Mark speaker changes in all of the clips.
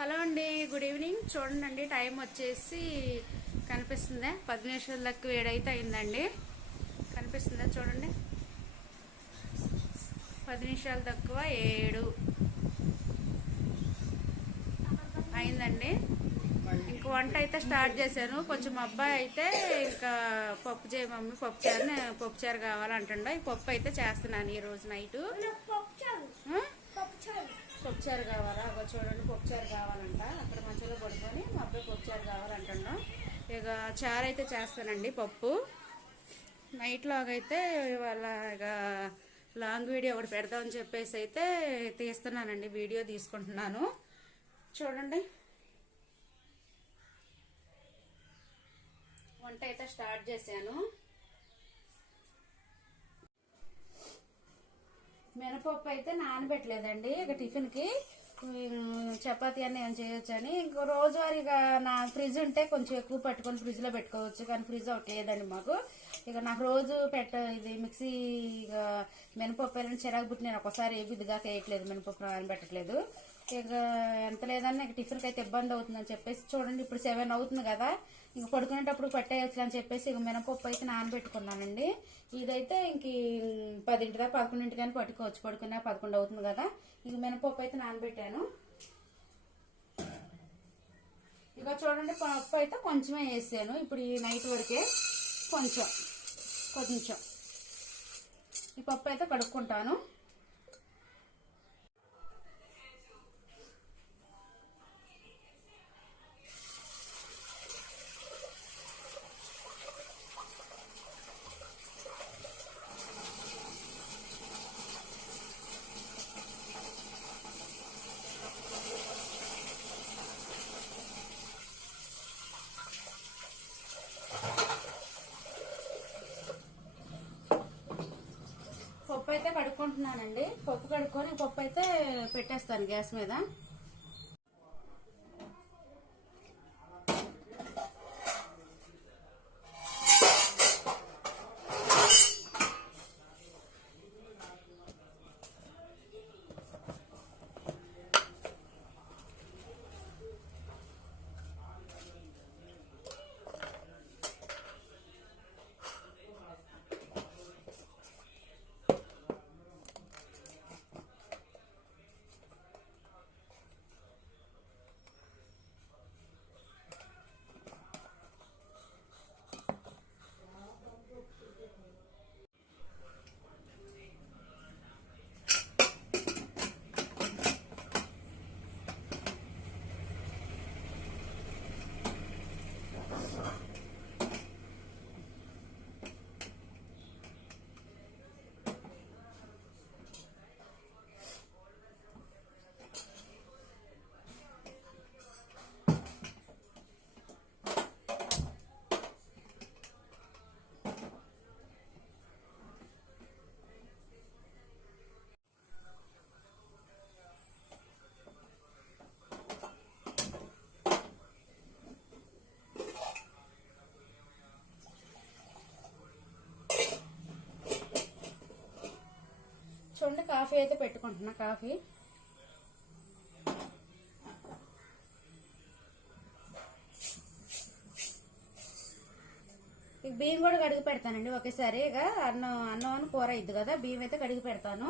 Speaker 1: Hello అండి good evening. చూడండి time వచ్చేసి కనిపిస్తుందా. పది నిమిషాలకు ఏడైతే అయిందండి. కనిపిస్తుందా చూడండి? పది నిమిషాలు తక్కువ ఏడు అయిందండి. ఇంక వంట అయితే స్టార్ట్ చేశాను. కొంచెం అబ్బాయి అయితే ఇంకా పప్పు చేయ మమ్మీ పప్పు చారు పప్పు చారు కావాలంటుండ. ఈ పప్పు అయితే చేస్తున్నాను ఈ రోజు నైటు? పప్పుచారు. కావాలా? అగో చూడండి పప్పుచారు కావాలంట. అక్కడ మంచిగా పడుకొని మా అబ్బాయి పప్పుచారు కావాలంటున్నాం. ఇక చారు అయితే చేస్తానండి పప్పు. నైట్ అయితే ఇవాళ ఇక లాంగ్ వీడియో ఒకటి పెడదామని చెప్పేసి అయితే తీస్తున్నానండి వీడియో తీసుకుంటున్నాను. చూడండి. వంట అయితే స్టార్ట్ చేశాను. మినపప్పు అయితే నానబెట్టలేదండి. ఇక టిఫిన్కి ఉమ్, చపాతీ అన్నీ ఏం చేయొచ్చు అని ఇంకో రోజువారీగా నా ఫ్రిడ్జ్ ఉంటే కొంచెం ఎక్కువ పట్టుకొని ఫ్రిడ్జ్లో పెట్టుకోవచ్చు. కానీ ఫ్రిడ్జ్ ఒకటి లేదండి మాకు. ఇక నాకు రోజు పెట్ట ఇది మిక్సీ ఇక మినపప్పు వెళ్ళిన చిరాకు పుట్టి నేను ఒకసారి ఏ బిద్దుగా వేయట్లేదు మినపప్పు నానబెట్టట్లేదు. ఇక ఎంత లేదన్నా ఇక టిఫిన్కి అయితే ఇబ్బంది అవుతుందని చెప్పేసి చూడండి ఇప్పుడు సెవెన్ అవుతుంది కదా ఇంక పడుకునేటప్పుడు పట్టేయచ్చు అని చెప్పేసి ఇక మినపప్పు అయితే నానబెట్టుకున్నానండి. ఇదైతే ఇంక పదింటిదా పదింటి దాకా పదకొండింటి కానీ పట్టుకోవచ్చు పడుకున్నా పదకొండు అవుతుంది కదా ఇంక మినపప్పు అయితే నానబెట్టాను. ఇక చూడండి పప్పు అయితే కొంచెమే వేసాను ఇప్పుడు ఈ నైట్ వరకే కొంచెం కొంచెం. ఈ పప్పు అయితే కడుక్కుంటాను. పప్పు అయితే కడుక్కుంటున్నానండి. పప్పు కడుక్కొని పప్పు అయితే పెట్టేస్తాను గ్యాస్ మీద. ముందు కాఫీ అయితే పెట్టుకుంటున్నా కాఫీ. బియ్యం కూడా కడిగి పెడతానండి ఒకేసారి. ఇక అన్నం అన్నం అని కూర ఇద్దు కదా బియ్యం అయితే కడిగి పెడతాను.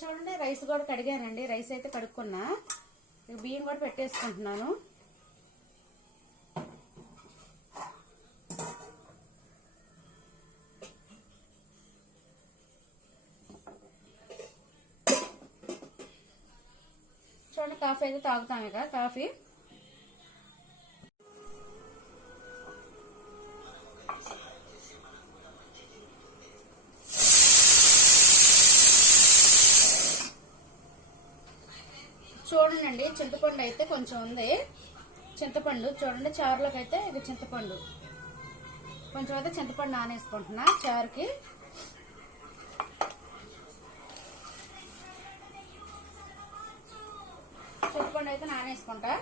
Speaker 1: చూడండి రైస్ కూడా కడిగానండి. రైస్ అయితే కడుక్కున్నా. బియ్యం కూడా పెట్టేసుకుంటున్నాను. చూడండి కాఫీ అయితే తాగుతాం ఇక. కాఫీ. చూడండి చింతపండు అయితే కొంచెం ఉంది. చింతపండు చూడండి చారులోకి అయితే ఇది చింతపండు. కొంచెం అయితే చింతపండు నానేసుకుంటున్నా చారుకి. చింతపండు అయితే నానేసుకుంటా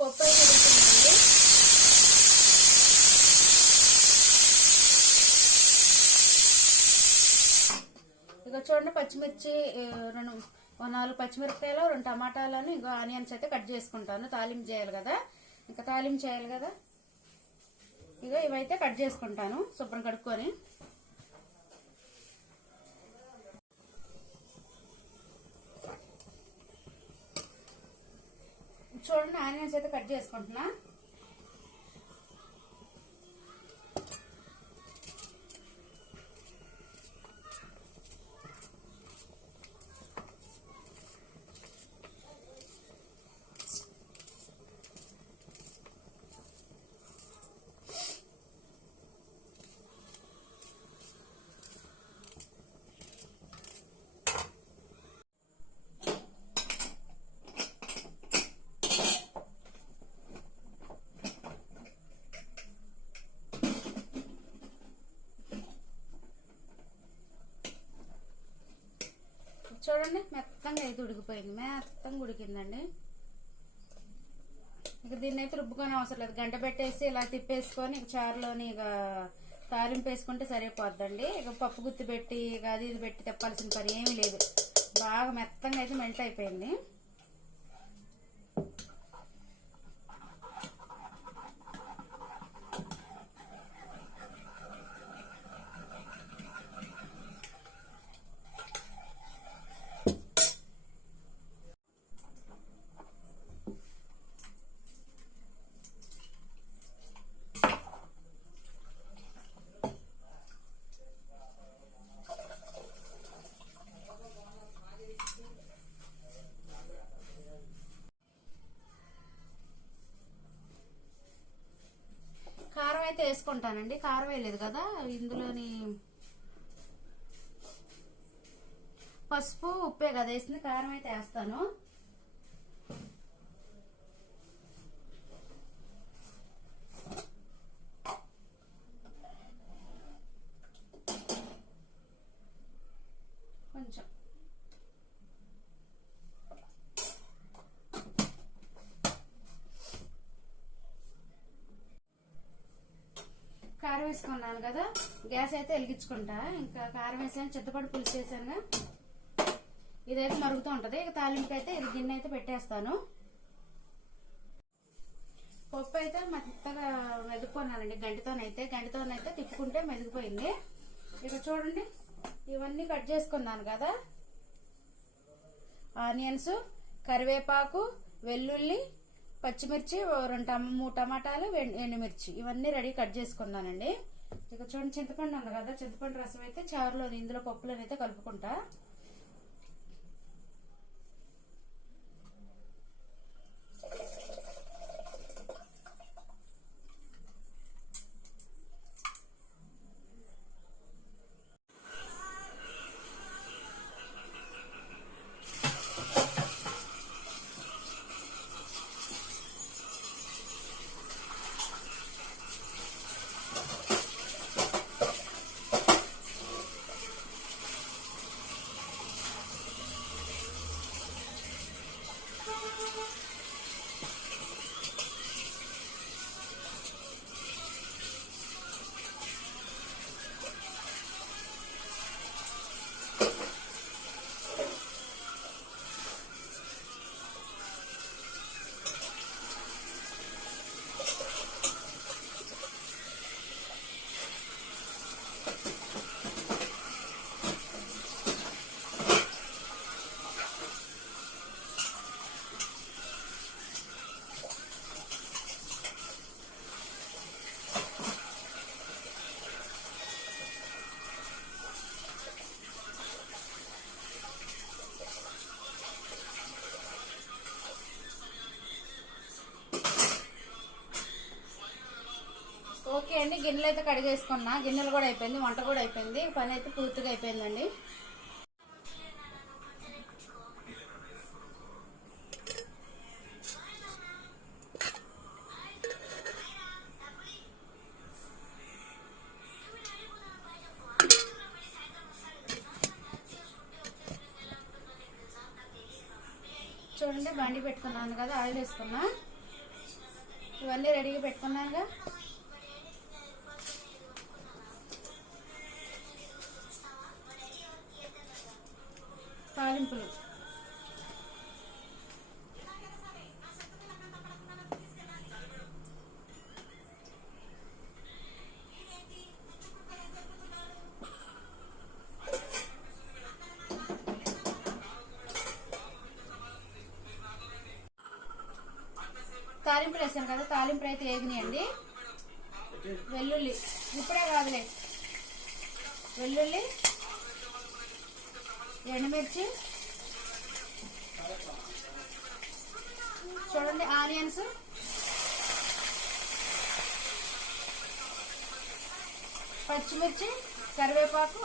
Speaker 1: పప్పు అయితే ఉడుకుతుందండి ఇక చూడండి పచ్చిమిర్చి రెండు నాలుగు పచ్చిమిరపకాయలు రెండు టమాటాలను ఇంకో ఆనియన్స్ అయితే కట్ చేసుకుంటాను. తాలింపు చేయాలి కదా? ఇంకా తాలింపు చేయాలి కదా? ఇక ఇవైతే కట్ చేసుకుంటాను శుభ్రం కడుక్కొని. చూడండి ఆనియన్స్ అయితే కట్ చేసుకుంటున్నా. చూడండి మెత్తంగా అయితే ఉడికిపోయింది. మెత్తంగా ఉడికిందండి. ఇక దీన్ని అయితే రుబ్బుకొని అవసరం లేదు. గంట పెట్టేసి ఇలా తిప్పేసుకొని ఇక చారులోని ఇక తాలింపు వేసుకుంటే సరిపోద్దండి. ఇక పప్పు గుత్తి పెట్టి ఇక అది ఇది పెట్టి తిప్పాల్సిన పని ఏమీ లేదు. బాగా మెత్తంగా అయితే మెల్ట్ అయిపోయింది కారం అయితే వేసుకుంటానండి. కారం వేయలేదు కదా ఇందులోని పసుపు ఉప్పే కదా వేసింది. కారం అయితే వేస్తాను కొంచెం వేసుకున్నాను కదా గ్యాస్ అయితే వెలిగించుకుంటా. ఇంకా కారం వేసాను చిత్తపడి పులుసు వేసాను ఇదైతే మరుగుతూ ఉంటుంది. ఇక తాలింపు అయితే ఇది గిన్నె అయితే పెట్టేస్తాను. పప్పు అయితే మెత్తగా మెదుపుకున్నానండి గంటితోనైతే. గంటితోనైతే తిప్పుకుంటే మెదిగిపోయింది. ఇక చూడండి ఇవన్నీ కట్ చేసుకున్నాను కదా. ఆనియన్స్ కరివేపాకు వెల్లుల్లి పచ్చిమిర్చి రెండు మూడు టమాటాలు ఎండుమిర్చి. ఇవన్నీ రెడీ కట్ చేసుకున్నానండి. ఇక చూడండి చింతపండు ఉంది కదా చింతపండు రసం అయితే చారులో ఇందులో పప్పులోనైతే అయితే కలుపుకుంటా. ఓకే గిన్నెలు అయితే కడిగేసుకున్నా గిన్నెలు కూడా అయిపోయింది వంట కూడా అయిపోయింది. పని అయితే పూర్తిగా అయిపోయిందండి. చూడండి బండి పెట్టుకున్నాను కదా ఆయిల్ వేసుకున్నా. ఇవన్నీ రెడీగా పెట్టుకున్నానుగా. తాలింపులు తాలింపులు వేసాను కదా తాలింపులు అయితే వేగినాయండి వెల్లుల్లి. ఇప్పుడే కాదులే. వెల్లుల్లి ఎండుమిర్చి. చూడండి ఆనియన్స్. పచ్చిమిర్చి కరివేపాకు.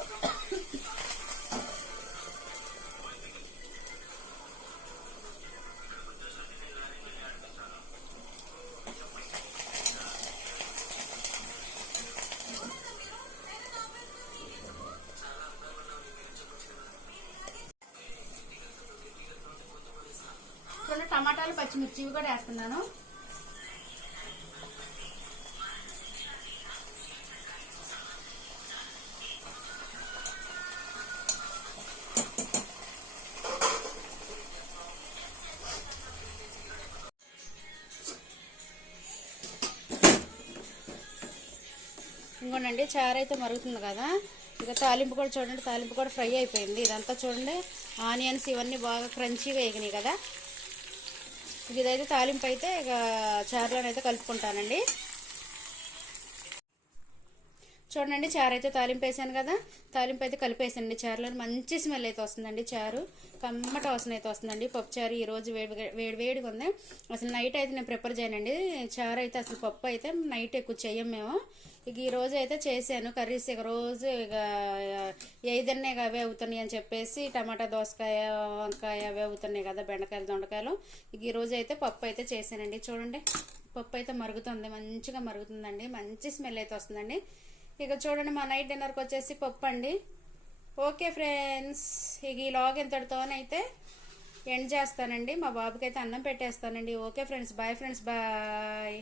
Speaker 1: ఇంకోనండి చారు అయితే మరుగుతుంది కదా. ఇక తాలింపు కూడా చూడండి తాలింపు కూడా ఫ్రై అయిపోయింది. ఇదంతా చూడండి ఆనియన్స్ ఇవన్నీ బాగా క్రంచీగా వేగినాయి కదా. ఇదైతే తాలింపు అయితే ఇక చారులోనైతే కలుపుకుంటానండి. చూడండి చారు అయితే తాలింపు వేసాను కదా. తాలింపు అయితే కలిపేసానండి చారులో మంచి స్మెల్ అయితే వస్తుందండి చారు. కమ్మట వాసన అయితే వస్తుందండి. పప్పు చారు ఈరోజు వేడి వేడి వేడిగా ఉంది. అసలు నైట్ అయితే నేను ప్రిపేర్ చేయనండి. చారు అయితే అసలు పప్పు అయితే నైట్ ఎక్కువ చేయం మేము. ఇక ఈ రోజు అయితే చేశాను. కర్రీస్ ఇక రోజు ఇక ఏదన్నా ఇక అవే అవుతున్నాయి అని చెప్పేసి టమాటా దోసకాయ వంకాయ అవే అవుతున్నాయి కదా బెండకాయలు దొండకాయలు. ఇక ఈ రోజు అయితే పప్పు అయితే చేశానండి. చూడండి పప్పు అయితే మరుగుతుంది. మంచిగా మరుగుతుందండి. మంచి స్మెల్ అయితే వస్తుందండి. ఇక చూడండి మా నైట్ డిన్నర్కి వచ్చేసి పప్పు అండి. ఓకే ఫ్రెండ్స్ ఇక ఈ లాగ్ ఎంతటితోనైతే ఎండ్ చేస్తానండి. మా బాబుకి అయితే అన్నం పెట్టేస్తానండి. Okay friends bye friends bye.